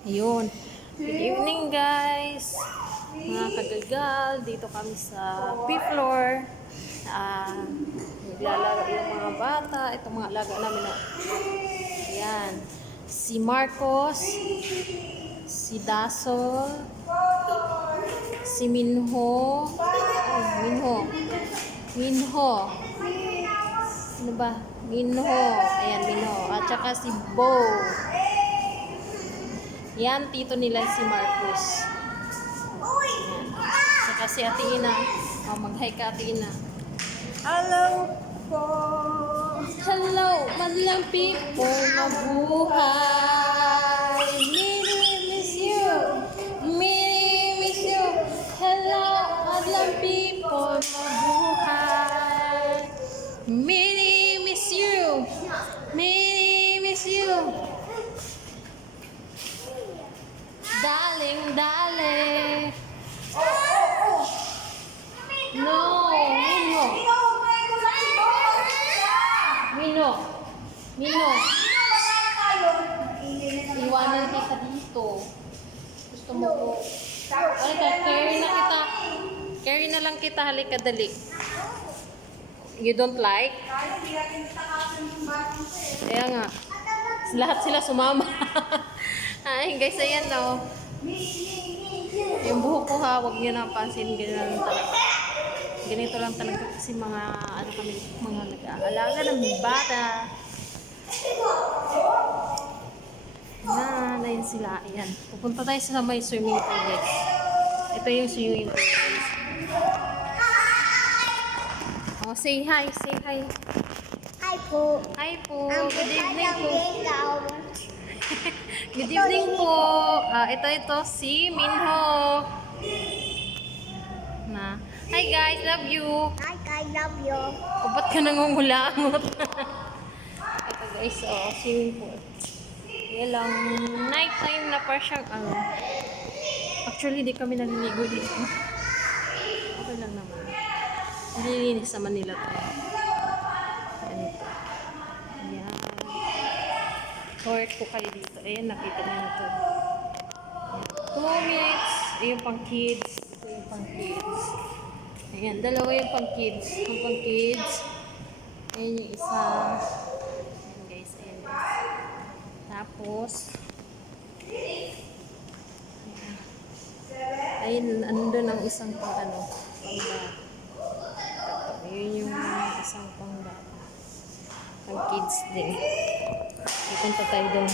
Ayun. Good evening guys. Mga kagagal, dito kami sa fifth floor. Naglalaro yung mga bata. Itong mga alaga namin. Ayan. Si Marcos, si Dasol, si Minho. Oh, Minho. Ano ba? Minho. Ayan, Minho. At saka si Bo. Yan, tito nila si Marcos. Yan. Saka si Ate Ina. O, mag-hi ka, Ate Ina. Hello po! Hello, madlang people, mabuhay. Mini miss you. Mini miss you. Hello, madlang people, mabuhay. Mini miss you. Mini miss you. Darling, darling. No, Mino. Mino. Mino. Iwanan kita dito. Gusto mo ko. Halika, carry na kita. Carry na lang kita. Halika, dali. You don't like? Kaya nga. Lahat sila sumama. Ay, guys, ayan o. Yung buhok ko ha, huwag niyo napansin. Ganito lang talaga. Ganito lang talaga kasi mga, ano kami, mga nag-aalaga ng bata. Yan, ayun sila. Ayan. Pupunta tayo sa may swimming pool, guys. Ito yung swimming pool, guys. Oh, say hi, say hi. Hi po. Hi po. Good evening po. Ikaw. Good evening po. Ito si Minho. Na. Hi guys, love you. Hi, I love you. O, ba't ka nangungulangot? Ito guys, swimming pool. Yan lang, night time na pa siyang, actually, di kami naliligo dito. Okay lang naman. Nililinis naman nila to. Ganito. Ayan. Short ko kayo dito. Ayan, nakita niyo na to. 2 minutes. Yung pang kids. Ito yung pang kids. Ayan, dalawa yung pang kids. Yung pang kids. Ayan yung isa. Ayan guys, ayan guys. Tapos, ayan, andun ang isang pang bata. Ayan yung isang pang bata. Pang kids din. Pupunta tayo doon.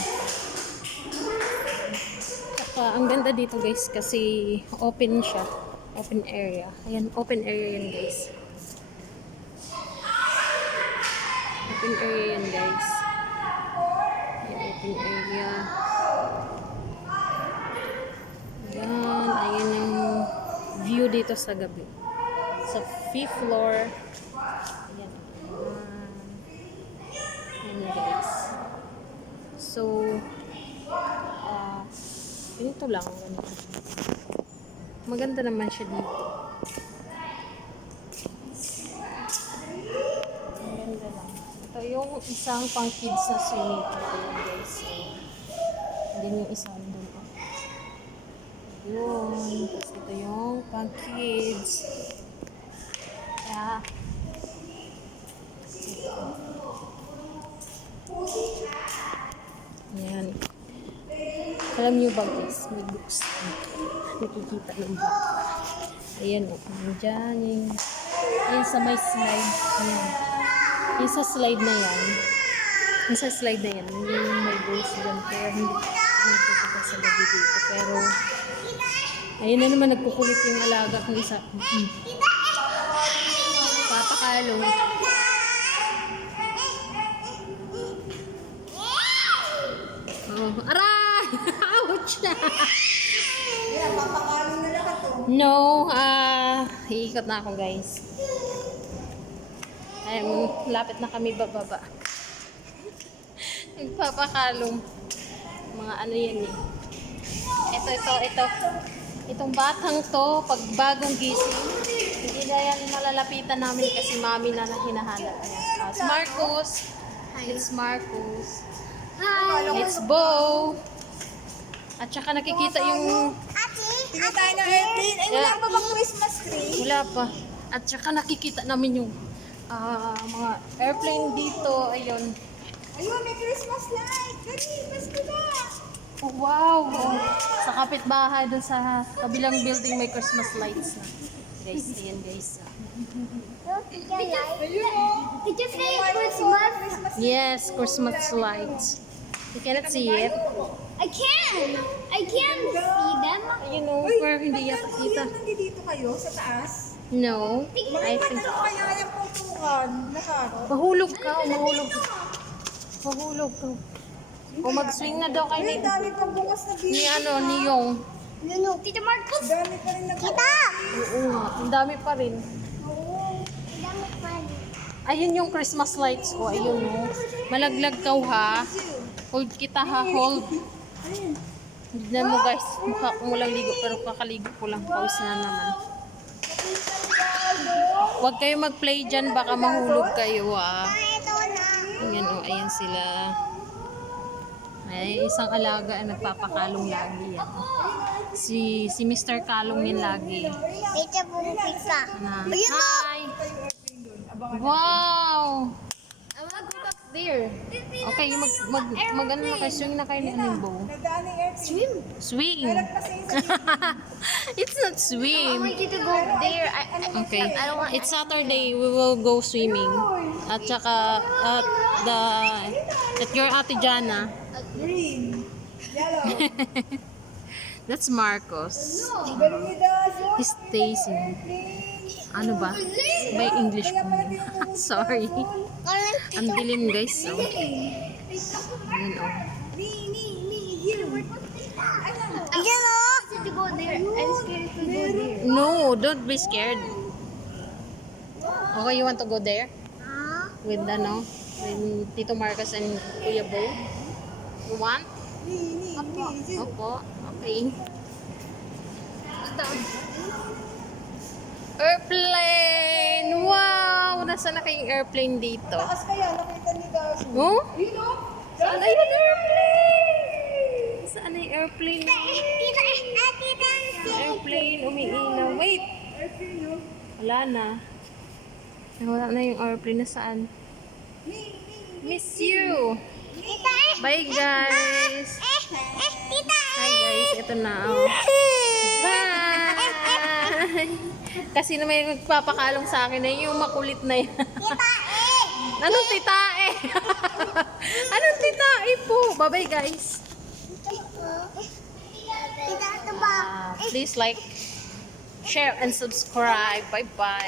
Ang ganda dito guys kasi open siya. Open area. Ayan, open area yan guys. Open area yan guys. Ayan, open area. Ayan, ayan yung view dito sa gabi. Sa 5th floor. Ayan. Ayan guys. So, ganito lang. Ganito. Maganda naman siya dito. Maganda lang. Ito yung isang pang kids na swimming pool. Ayan guys. So, din yung isang doon. Yun. Tapos ito yung pang kids. Kaya, ayan. Alam niyo ba guys, may books. Nakikita ng bata. Ayan o. Diyan yung sa may slide. Ayan. Yung sa slide na yan. Yung sa slide na yan. Yung may books dyan. Kaya hindi pupunta sa gabi dito. Pero, ayun na naman nagkukulit yung alaga kung isa. Papakalong. Oh, aray! Ouch na! No, iikot na ako guys. Ayun, lapit na kami bababa. Nagpapakalong. Mga ano yan eh. Ito. Itong batang to, pag bagong gising, hindi na yan malalapitan namin kasi mami na hinahanap niya. It's Marcos. It's Marcos. Hi! It's Bo. At saka nakikita yung... Tingnan tayo ng airplane. Ay, wala pa bang Christmas tree? Wala pa. At saka nakikita namin yung mga airplane dito. Ayun. Ayun, may Christmas light. Dali, Pasko na. Oh, wow! Oh, sa kapitbahay dun sa kabilang building may Christmas lights na. Guys, ayan guys. Did you say Christmas? Yes, Christmas lights. You cannot see it. I can see them. You know, pero hindi yata kita. Nandito kayo sa taas? No, I think... Ano kaya yung putukan? Lahat. Mahulog ka, mahulog ka. Mahulog ka. O mag-swing na daw kayo Ay, dami pang bukas na ni video. ano, ni Yong. Tita Marcos. Dami pa rin Kita! Oo nga, ang dami pa rin. Oo. Dami pa rin. Ayun yung Christmas lights ko, ayun oh. Malaglag ka ha. Hold kita ha, hold. Tignan mo guys, mukha ko lang ligo pero kakaligo ko lang, pause na naman. Huwag kayo mag-play dyan, baka mahulog kayo ah. Ito na. Ayan oh, ayan sila. Ay, isang alaga ang nagpapakalong lagi yan. Si Mr. Kalong yan lagi. Ito pong pizza. Na, Ayun mo! hi! Wow! I wanna go back there. Okay, mag ano na kayo, swing na kayo ni Animbo. Nagdaaning airplane. Swing! Kasi It's not swim. you to go there. Okay. It's Saturday. We will go swimming. At saka at your Ate Jana. green. Yellow. That's Marcos. Bermuda. He stays in. Ano ba? May English ko. Sorry. Ang dilim guys. So. Ayan oh. To go there. I'm scared to go there. No, don't be scared. Okay, you want to go there? With ano? With Tito Marcos and Kuya Bo? You want? Opo. Okay. Airplane! Wow! Nasaan na kayong airplane dito? Taas kaya, nakita ni Dasu. Oh? You know? Saan na yung airplane? Saan na yung airplane? Airplane, umiilaw. Wait! Wala na. Wala na yung airplane. Nasaan? Miss you! Bye guys! Hi guys, ito na. Oh. Bye! Kasi na may nagpapakalong sa akin na yung makulit na yan. Anong titae? Anong titae po? Bye-bye guys! Please like, share, and subscribe. Bye-bye!